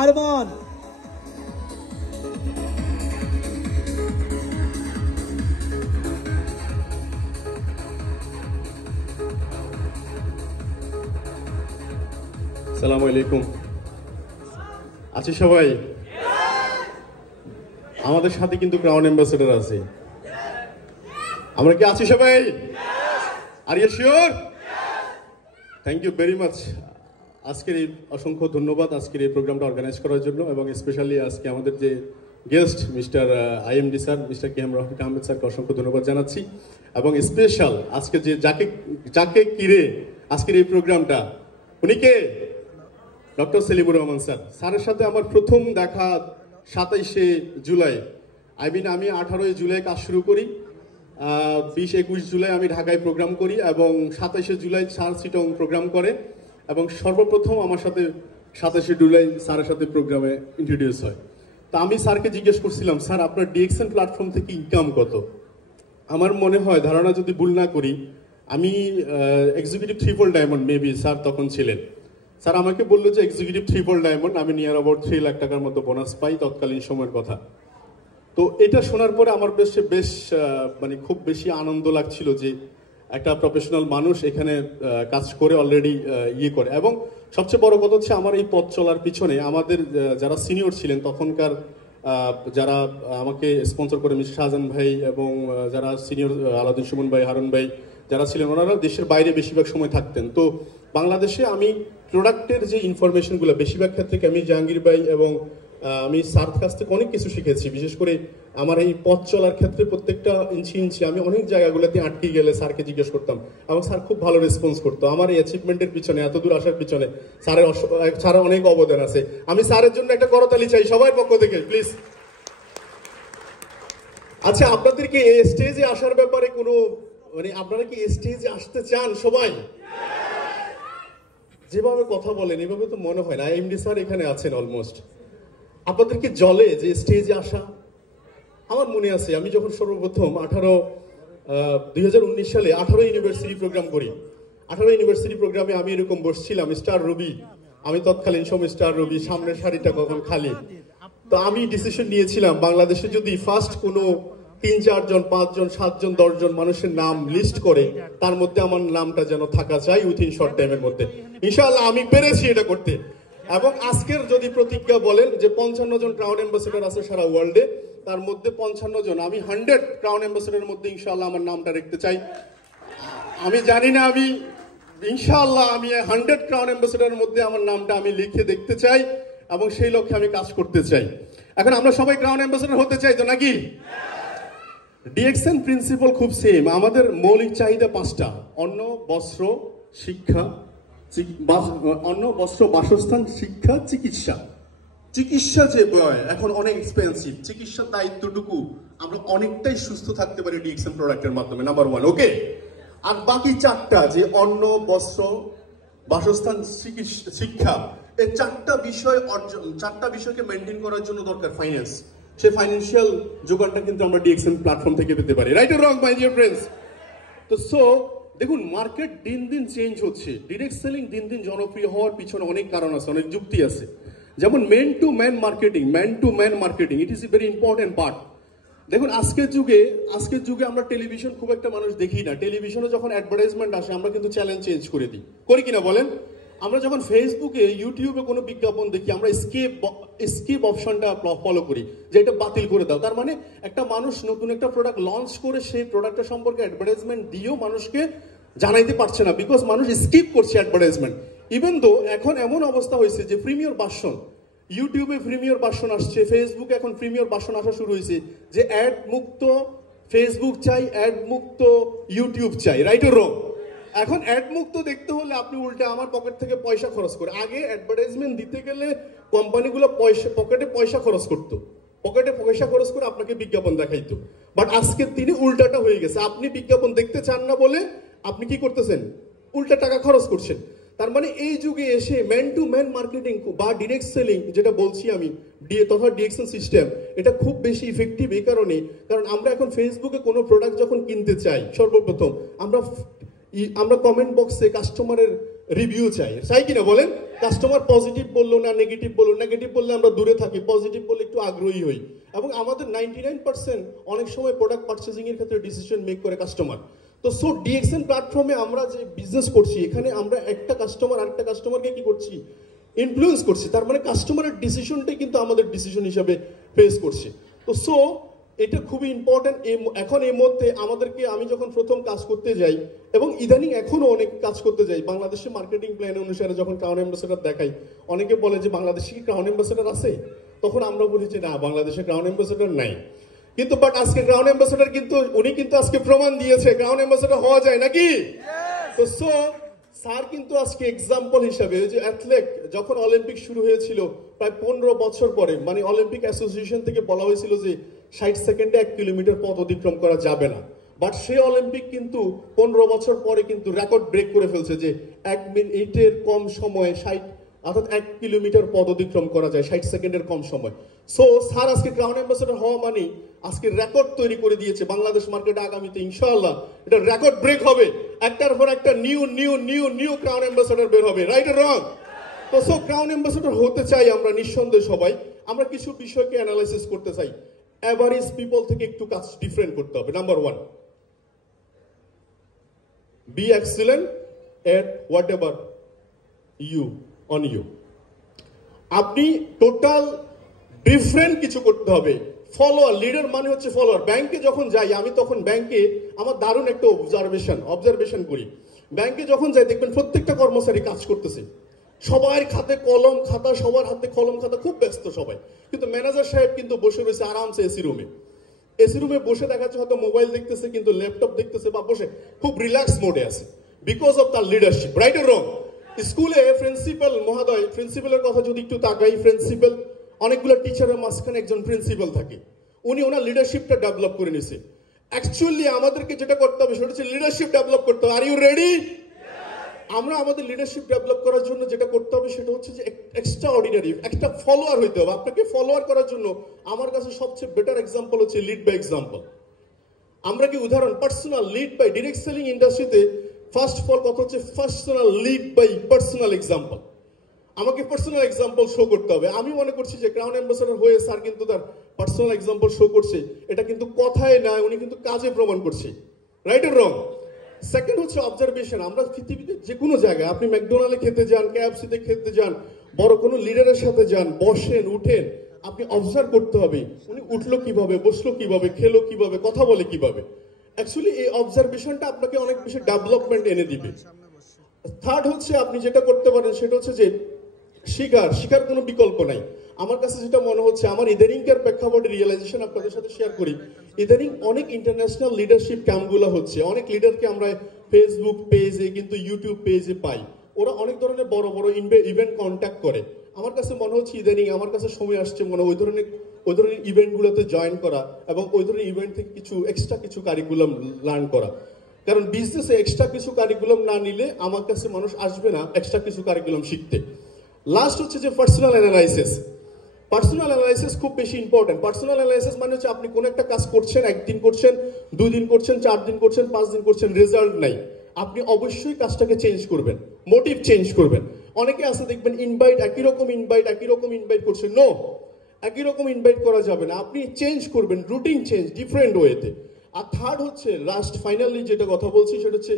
আরমান আসসালামু আলাইকুম। আছি সবাই? আমাদের সাথে কিন্তু ক্রাউন অ্যাম্বাসেডর আছে। আমরা কি আছি সবাই? Are you sure? Thank you very much. আজকের এই অসংখ্য ধন্যবাদ আজকের এই প্রোগ্রামটা অর্গানাইজ করার জন্য, এবং স্পেশালি আজকে আমাদের যে guest mister IMD sir, mister K M Rafiq Ahmed স্যারকে অসংখ্য ধন্যবাদ জানাচ্ছি। এবং স্পেশাল আজকে যে যাকে কিরে আজকের এই প্রোগ্রামটা, উনি কে? Doctor Selimur Rahman sir. স্যারের সাথে আমার প্রথম দেখা 27শে জুলাই। আমি 18ই জুলাই কাজ শুরু করি, 20-21 জুলাই আমি ঢাকায় প্রোগ্রাম করি, এবং 27শে জুলাই স্যার চিটং প্রোগ্রাম করে, এবং সর্বপ্রথম আমার সাথে 27শে জুলাই স্যারের সাথে প্রোগ্রামে ইন্ট্রোডিউস হয়। তা আমি স্যারকে জিজ্ঞেস করছিলাম, স্যার আপনার ডিএক্সএন প্ল্যাটফর্ম থেকে ইনকাম কত? আমার মনে হয়, ধারণা যদি ভুল না করি, আমি executive triple diamond maybe sir তখন ছিলেন। স্যার আমাকে বললো যে এক্সিকিউটিভ ট্রিপল ডায়মন্ড আমি নিয়ার অ্যাবাউট 3 লাখ টাকার মতো বোনাস পাই তৎকালীন সময়ের কথা। তো এটা শোনার পরে আমার বেশ মানে খুব বেশি আনন্দ লাগছিল যে একটা প্রফেশনাল মানুষ এখানে কাজ করে অলরেডি করে। এবং সবচেয়ে বড় কথা হচ্ছে, আমার এই পথ চলার পিছনে আমাদের যারা সিনিয়র ছিলেন তখনকার, যারা আমাকে স্পন্সর করে মিস্টার শাহজাহান ভাই, এবং যারা সিনিয়র আলাউদ্দিন সুমন ভাই, হারুন ভাই যারা ছিলেন, ওনারা দেশের বাইরে বেশিরভাগ সময় থাকতেন। তো বাংলাদেশে আমি প্রোডাক্টের যে ইনফরমেশনগুলো বেশিরভাগ ক্ষেত্রে আমি জাহাঙ্গীর ভাই এবং আমি স্যার কাছ থেকে অনেক কিছু শিখেছি। বিশেষ করে আমার এই পথ চলার ক্ষেত্রে প্রত্যেকটা ইঞ্চি আমি অনেক জায়গাগুলোতে আটকে গেলে স্যারকে জিজ্ঞেস করতাম, এবং স্যার খুব ভালো রেসপন্স করতো। আমার এই অ্যাচিভমেন্টের পিছনে, এত দূর আসার পিছনে স্যারের অনেক অবদান আছে। আমি স্যারের জন্য একটা করতালি চাই সবার পক্ষ থেকে, প্লিজ। আচ্ছা, আপনাদেরকে এই স্টেজে আসার ব্যাপারে কোনো আপনারা কি স্টেজে আসতে চান সবাই? যেভাবে কথা বলেন এভাবে তো মনে হয় না। এমডি স্যার এখানে আছেন অলমোস্ট। আপনাদেরকে জলে যে স্টেজে আসা? আমার মনে আছে আমি যখন সর্বপ্রথম 2019 সালে 18 ইউনিভার্সিটি প্রোগ্রাম করি। 18 ইউনিভার্সিটি প্রোগ্রামে আমি এরকম বসছিলাম, স্টার রবি, আমি তৎকালীন সময় স্টার রবি, সামনের সারিটা কখন খালি। তো আমি ডিসিশন নিয়েছিলাম, বাংলাদেশে যদি ফার্স্ট কোনো 3-4 জন 5 জন 7 জন 10 জন মানুষের নাম লিস্ট করে তার মধ্যে আমার নামটা যেন থাকা চাই উইথিন শর্ট টাইমের মধ্যে। ইনশাআল্লাহ আমি পেরেছি এটা করতে। এবং আজকের যদি প্রতিজ্ঞা বলেন যে 55 জন ক্রাউন অ্যাম্বাসেডর আছে সারা ওয়ার্ল্ডে, তার মধ্যে 55 জন, আমি 100 ক্রাউন অ্যাম্বাসেডরের মধ্যে ইনশাআল্লাহ আমার নামটা রাখতে চাই। আমি জানি না, আমি ইনশাআল্লাহ আমি 100 ক্রাউন অ্যাম্বাসেডরের মধ্যে আমার নামটা আমি লিখে দেখতে চাই, এবং সেই লক্ষ্যে আমি কাজ করতে চাই। এখন আমরা সবাই ক্রাউন অ্যাম্বাসেডর হতে চাই তো নাকি? ডিএক্সএন প্রিন্সিপাল খুব সেম। আমাদের মৌলিক চাহিদা 5টা: অন্ন, বস্ত্র, শিক্ষা, বাসস্থান, শিক্ষা, চিকিৎসা। চিকিৎসা যে বয় এখন অনেক এক্সপেন্সিভ, চিকিৎসার দায়িত্বটুকু আমরা অনেকটাই সুস্থ থাকতে পারি ডিএক্সএন প্রোডাক্টের মাধ্যমে, নাম্বার 1। ওকে, আর বাকি 4টা যে অন্ন, বস্ত্র, বাসস্থান, শিক্ষা, এই 4টা বিষয়কে মেনটেন করার জন্য দরকার ফাইন্যান্স। সেই ফাইন্যান্সিয়াল যোগানটা কিন্তু আমরা ডিএক্সএন প্ল্যাটফর্ম থেকে পেতে পারি। Right or wrong my dear friends? তো দেখুন, মার্কেট দিন দিন চেঞ্জ হচ্ছে। ডিরেক্ট সেলিং দিন দিন জনপ্রিয় হওয়ার পিছনে অনেক কারণ আছে, অনেক যুক্তি আছে। যেমন man to man marketing, it is a very important part. দেখুন, আজকের যুগে আমরা টেলিভিশন খুব একটা মানুষ দেখি না। টেলিভিশনে যখন অ্যাডভার্টাইজমেন্ট আসে আমরা কিন্তু চ্যানেল চেঞ্জ করে দিই, করি কিনা বলেন? আমরা যখন ফেসবুকে, ইউটিউবে কোনো বিজ্ঞাপন দেখি, আমরা স্কিপ অপশনটা ফলো করি যে এটা বাতিল করে দাও। তার মানে একটা মানুষ নতুন একটা প্রোডাক্ট লঞ্চ করে সেই প্রোডাক্টটা সম্পর্কে অ্যাডভার্টাইজমেন্ট দিয়েও মানুষকে জানাইতে পারছে না, বিকজ মানুষ স্কিপ করছে অ্যাডভার্টাইজমেন্ট। ইভেন দো এখন এমন অবস্থা হয়েছে যে প্রিমিয়ার ভার্সন, ইউটিউবে প্রিমিয়ার ভার্সন আসছে, ফেসবুকে এখন প্রিমিয়ার ভার্সন আসা শুরু হয়েছে, যে অ্যাড মুক্ত ফেসবুক চাই, অ্যাড মুক্ত ইউটিউব চাই। Right or wrong? এখন অ্যাড মুক্ত দেখতে হলে আপনি উল্টে আমার পকেট থেকে পয়সা খরচ করে, আগে অ্যাডভার্টাইজমেন্ট দিতে গেলে কোম্পানিগুলো পকেটে পয়সা খরচ করতো, করে আপনাকে বিজ্ঞাপন দেখাইতো। বাট আজকের দিনে উল্টাটা হয়ে গেছে। আপনি বিজ্ঞাপন দেখতে চান না বলে আপনি কি করতেছেন? উল্টা টাকা খরচ করছেন। তার মানে এই যুগে এসে ম্যান টু ম্যান মার্কেটিং বা ডিরেক্ট সেলিং যেটা বলছি আমি, তথা ডিএক্সএন সিস্টেম, এটা খুব বেশি ইফেক্টিভ এই কারণে, কারণ আমরা এখন ফেসবুকে কোনো প্রোডাক্ট যখন কিনতে চাই, সর্বপ্রথম আমরা কমেন্ট বক্সে কাস্টমারের রিভিউ চাই, চাই কিনা বলেন? কাস্টমার পজিটিভ বললো না নেগেটিভ বললো, নেগেটিভ বললে আমরা দূরে থাকি, পজিটিভ বললে একটু আগ্রহী হই। এবং আমাদের 99% অনেক সময় প্রোডাক্ট পারচেজিং এর ক্ষেত্রে ডিসিশন মেক করে কাস্টমার। তো সো ডিএক্সএন প্ল্যাটফর্মে আমরা যে বিজনেস করছি, এখানে আমরা একটা কাস্টমার আরেকটা কাস্টমারকে কি করছি, ইনফ্লুয়েন্স করছি। তার মানে কাস্টমারের ডিসিশনটাই কিন্তু আমাদের ডিসিশন হিসাবে ফেস করছি। তো সো এটা খুবই ইম্পর্টেন্ট। এখন এই মধ্যে আমাদেরকে, আমি যখন প্রথম কাজ করতে যাই এবং ইদানিং এখনো অনেক কাজ করতে যাই, বাংলাদেশে মার্কেটিং প্ল্যান অনুসারে যখন ক্রাউন অ্যাম্বাসেডর দেখাই, অনেকে বলে যে বাংলাদেশে কি ক্রাউন অ্যাম্বাসেডর আছে? তখন আমরা বলি যে না, বাংলাদেশে ক্রাউন অ্যাম্বাসেডর নাই। কিন্তু বাট আজকে ক্রাউন অ্যাম্বাসেডর কিন্তু উনি কিন্তু আজকে প্রমাণ দিয়েছে ক্রাউন অ্যাম্বাসেডর হওয়া যায় নাকি। তো সো স্যার কিন্তু আজকে এক্সাম্পল হিসাবে, যে অ্যাথলেট যখন অলিম্পিক শুরু হয়েছিল প্রায় 15 বছর পরে, মানে অলিম্পিক অ্যাসোসিয়েশন থেকে বলা হয়েছিল যে 60 সেকেন্ডে 1 কিলোমিটার পথ অতিক্রম করা যাবে না, বাট সেই অলিম্পিক কিন্তু 15 বছর পরে কিন্তু রেকর্ড ব্রেক করে ফেলছে যে 1 মিনিটের কম সময়ে 60, অর্থাৎ 1 কিলোমিটার পথ অতিক্রম করা যায় 60 সেকেন্ডের কম সময়। সো স্যার আজকে ক্রাউন অ্যাম্বাসেডর হওয়া মানে আজকে রেকর্ড তৈরি করে দিয়েছে বাংলাদেশ মার্কেটে। আগামীতে ইনশাআল্লাহ এটা রেকর্ড ব্রেক হবে, একটার পর একটা নিউ ক্রাউন অ্যাম্বাসেডর বের হবে, রাইট অর রং? তো সো ক্রাউন অ্যাম্বাসেডর হতে চাই আমরা নিঃসন্দেহে সবাই। আমরা কিছু বিষয়কে অ্যানালাইসিস করতে চাই। অ্যাভারেজ পিপল থেকে একটু কাজ ডিফারেন্ট করতে হবে। Number 1, be excellent at whatever you on you. আপনি টোটাল ডিফারেন্ট কিছু করতে হবে। ফলোয়ার, লিডার মানে হচ্ছে ফলোয়ার। ব্যাংকে যখন যাই আমি, তখন ব্যাংকে আমার দারুণ একটা অবজারভেশন করি। ব্যাংকে যখন যাই দেখবেন প্রত্যেকটা কর্মচারী কাজ করতেছে, সবার হাতে কলম খাতা, সবার হাতে কলম খাতা, খুব ব্যস্ত সবাই। কিন্তু ম্যানেজার সাহেব কিন্তু বসে রয়েছে আরামসে এসি রুমে বসে দেখাচ্ছে, হয়তো মোবাইল দেখতেছে, কিন্তু ল্যাপটপ দেখতেছে, বা বসে খুব রিল্যাক্স মোডে আছে, বিকজ অফ তার লিডারশিপ, রাইট অর রং? স্কুলে প্রিন্সিপাল মহোদয়, প্রিন্সিপালের কথা যদি একটু তাকাই, প্রিন্সিপাল অনেকগুলো টিচারের মাঝখানে একজন প্রিন্সিপাল থাকে, উনি ওনার লিডারশিপটা ডেভেলপ করে নিছে। অ্যাকচুয়ালি আমাদেরকে যেটা করতে হবে সেটা হচ্ছে লিডারশিপ ডেভেলপ করতে হবে। Are you ready? আমরা আমাদের লিডারশিপ ডেভেলপ করার জন্য যেটা করতে হবে সেটা হচ্ছে যে এক্সট্রা অর্ডিনারি একটা ফলোয়ার হইতে হবে। আপনাকে ফলোয়ার করার জন্য আমার কাছে সবচেয়ে বেটার এক্সাম্পল হচ্ছে লিড বাই এক্সাম্পল। আমরা কি উদাহরণ, personal lead by, direct selling ইন্ডাস্ট্রিতে ফার্স্ট অফ অল কথা হচ্ছে personal lead by personal example. আমাকে পার্সোনাল এক্সাম্পল শো করতে হবে। আমি মনে করছি যে ক্রাউন অ্যাম্বাসেডর হয়ে স্যার কিন্তু তার পার্সোনাল এক্সাম্পল শো করছে, এটা কিন্তু কথায় নয়, উনি কিন্তু কাজে প্রমাণ করছে, রাইট অর রং? সেকেন্ড হচ্ছে অবজারভেশন। আমরা পৃথিবীতে যে কোনো জায়গায়, আপনি ম্যাকডোনাল্ডে খেতে যান, কেএফসিতে খেতে যান, বড় কোনো লিডারের সাথে যান, বসেন উঠেন, আপনি অবজার্ভ করতে হবে উনি উঠলো কিভাবে, বসলো কিভাবে, খেলো কিভাবে, কথা বলে কিভাবে। অ্যাকচুয়ালি এই অবজারভেশনটা আপনাকে অনেক বেশি ডেভেলপমেন্ট এনে দিবে। থার্ড হচ্ছে আপনি যেটা করতে পারেন সেটা হচ্ছে যে শিকার কোনো বিকল্প নাই। আমার কাছে যেটা মনে হচ্ছে, আমার ইদানিংকার প্রেক্ষাপটে রিয়েলাইজেশন আপনাদের সাথে শেয়ার করি, ইদানিং অনেক ইন্টারন্যাশনাল লিডারশিপ ক্যাম্পগুলো হচ্ছে, অনেক লিডারকে আমরা ফেসবুক পেজে কিন্তু ইউটিউব পেজে পাই, ওরা অনেক ধরনের বড় বড় ইভেন্ট কন্ট্যাক্ট করে। আমার কাছে মনে হচ্ছে ইদানিং আমার কাছে সময় আসছে মনে ওই ধরনের ইভেন্টগুলোতে জয়েন করা এবং ওই ধরনের ইভেন্ট থেকে এক্সট্রা কিছু কারিকুলাম লার্ন করা। কারণ বিজনেসে এক্সট্রা কিছু কারিকুলাম না নিলে আমার কাছে মানুষ আসবে না এক্সট্রা কিছু কারিকুলাম শিখতে। লাস্ট হচ্ছে যে পার্সোনাল অ্যানালাইসিস খুব বেশি ইম্পর্টেন্ট। পার্সোনাল অ্যানালাইসিস মানে হচ্ছে আপনি কোন একটা কাজ করছেন, 1 দিন করছেন, 2 দিন করছেন, 4 দিন করছেন, 5 দিন করছেন, রেজাল্ট নাই, আপনি অবশ্যই কাজটাকে চেঞ্জ করবেন, মোটিভ চেঞ্জ করবেন। অনেকে আছে দেখবেন একই রকম ইনভাইট করছে, নো, একই রকম ইনভাইট করা যাবে না, আপনি চেঞ্জ করবেন, রুটিন চেঞ্জ, ডিফারেন্ট ওয়েতে। আর থার্ড হচ্ছে লাস্ট ফাইনালি যেটা কথা বলছি সেটা হচ্ছে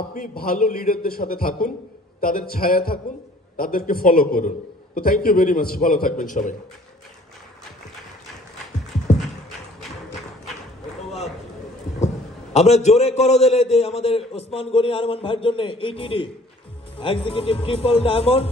আপনি ভালো লিডারদের সাথে থাকুন, তাদের ছায়া থাকুন, তাদেরকে ফলো করুন। তো থ্যাংক ইউ ভেরি মাচ, ভালো থাকবেন সবাই। আমরা জোরে করতালি দিই আমাদের ওসমান গনি আরমান ভাইয়ের জন্য, ইটিডি এক্সিকিউটিভ ট্রিপল ডায়মন্ড।